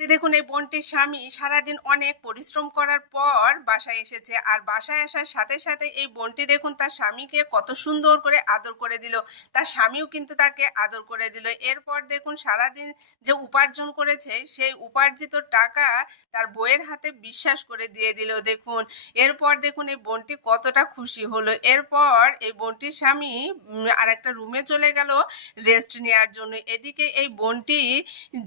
যে দেখুন এই বোনটির স্বামী সারাদিন অনেক পরিশ্রম করার পর বাসায় এসেছে, আর বাসায় আসার সাথে সাথে এই বোনটি দেখুন তার স্বামীকে কত সুন্দর করে আদর করে দিল। তার স্বামীও কিন্তু তাকে আদর করে দিল। এরপর দেখুন সারাদিন যে উপার্জন করেছে সেই উপার্জিত টাকা তার বউয়ের হাতে বিশ্বাস করে দিয়ে দিল দেখুন। এরপর দেখুন এই বোনটি কতটা খুশি হলো। এরপর এই বোনটির স্বামী আর একটা রুমে চলে গেল রেস্ট নেওয়ার জন্য। এদিকে এই বোনটি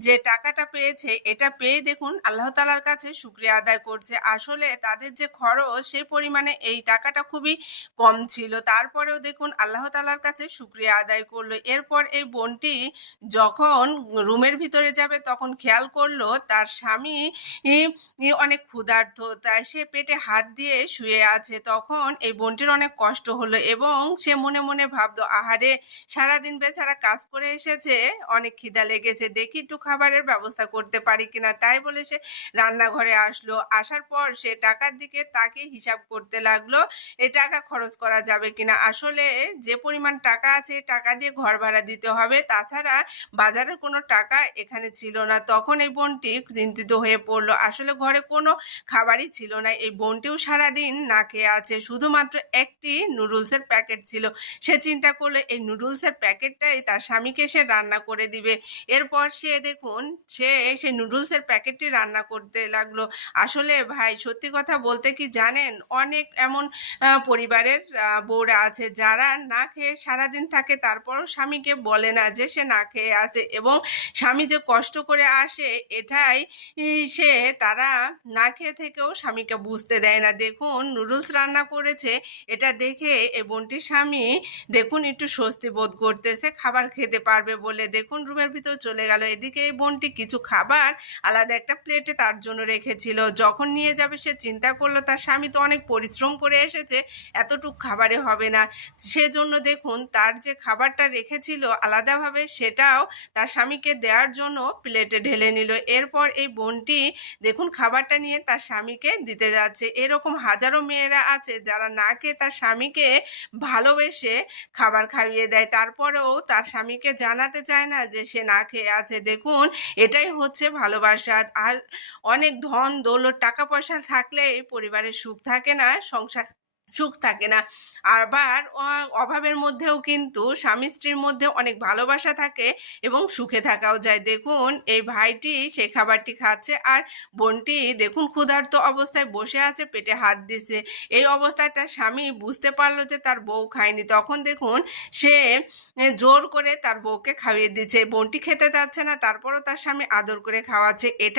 যে টাকাটা পেয়েছে এটা পেয়ে দেখুন আল্লাহ তাআলার কাছে শুকরিয়া আদায় করছে। আসলে তাদের যে খরচ সে পরিমাণে এই টাকাটা খুবই কম ছিল, তারপরেও দেখুন আল্লাহ তাআলার কাছে শুকরিয়া আদায় করলো। এরপর এই বোনটি যখন রুমের ভিতরে যাবে তখন খেয়াল করলো তার স্বামী অনেক ক্ষুধার্ত, তাই সে পেটে হাত দিয়ে শুয়ে আছে। তখন এই বোনটির অনেক কষ্ট হলো এবং সে মনে মনে ভাবলো, আহারে সারাদিন বেচারা কাজ করে এসেছে, অনেক খিদা লেগেছে, দেখি একটু খাবারের ব্যবস্থা করতে পারি কিনা। তাই বলে সে রান্নাঘরে আসলো। আসার পর সে টাকার দিকে তাকে হিসাব করতে লাগলো, এই টাকা খরচ করা যাবে কিনা। আসলে যে পরিমাণ টাকা আছে টাকা দিয়ে ঘর ভাড়া দিতে হবে, তাছাড়া বাজারের কোনো টাকা এখানে ছিল না। তখন এই বোনটি চিন্তিত হয়ে পড়লো, আসলে ঘরে কোনো খাবারই ছিল না। এই বোনটিও সারাদিন না খেয়ে আছে, শুধুমাত্র একটি নুডলসের প্যাকেট ছিল। সে চিন্তা করলো এই নুডলসের প্যাকেটটাই তার স্বামীকে সে রান্না করে দিবে। এরপর সে দেখুন সে নুডলসের প্যাকেটটি রান্না করতে লাগলো। আসলে ভাই সত্যি কথা বলতে কি জানেন, অনেক এমন পরিবারের বউরা আছে যারা না খেয়ে সারাদিন থাকে, তারপরও স্বামীকে বলে না যে সে না খেয়ে আছে, এবং স্বামী যে কষ্ট করে আসে এটাই সে তারা না খেয়ে থেকেও স্বামীকে বুঝতে দেয় না। দেখুন নুডলস রান্না করেছে, এটা দেখে এই বোনটির স্বামী দেখুন একটু স্বস্তি বোধ করতেছে, খাবার খেতে পারবে বলে দেখুন রুমের ভিতর চলে গেল। এদিকে এই বোনটি কিছু খাবার আলাদা একটা প্লেটে তার জন্য রেখেছিল। যখন নিয়ে যাবে সে চিন্তা করলো তার স্বামী তো অনেক পরিশ্রম করে এসেছে, এতটুক খাবারে হবে না। সেজন্য দেখুন তার যে খাবারটা রেখেছিল আলাদাভাবে সেটাও তার স্বামীকে দেওয়ার জন্য প্লেটে ঢেলে নিল। এরপর এই বোনটি দেখুন খাবারটা নিয়ে তার স্বামীকে দিতে যাচ্ছে। এরকম হাজারো মেয়েরা আছে যারা না খেয়ে তার স্বামীকে ভালোবেসে খাবার খাইয়ে দেয়, তারপরেও তার স্বামীকে জানাতে চায় না যে সে না খেয়ে আছে। দেখুন এটাই হচ্ছে ভালোবাসা। আর অনেক ধন দৌলত টাকা পয়সা থাকলে পরিবারের সুখ থাকে না, সংসার সুখ থাকে না। আবার অভাবের মধ্যেও কিন্তু স্বামী স্ত্রীর মধ্যে অনেক ভালোবাসা থাকে এবং সুখে থাকাও যায়। দেখুন এই ভাইটি সেই খাবারটি খাচ্ছে, আর বোনটি দেখুন ক্ষুধার্ত অবস্থায় বসে আছে, পেটে হাত দিছে। এই অবস্থায় তার স্বামী বুঝতে পারলো যে তার বউ খায়নি। তখন দেখুন সে জোর করে তার বউকে খাইয়ে দিচ্ছে। বোনটি খেতে চাচ্ছে না, তারপরও তার স্বামী আদর করে খাওয়াচ্ছে। এটা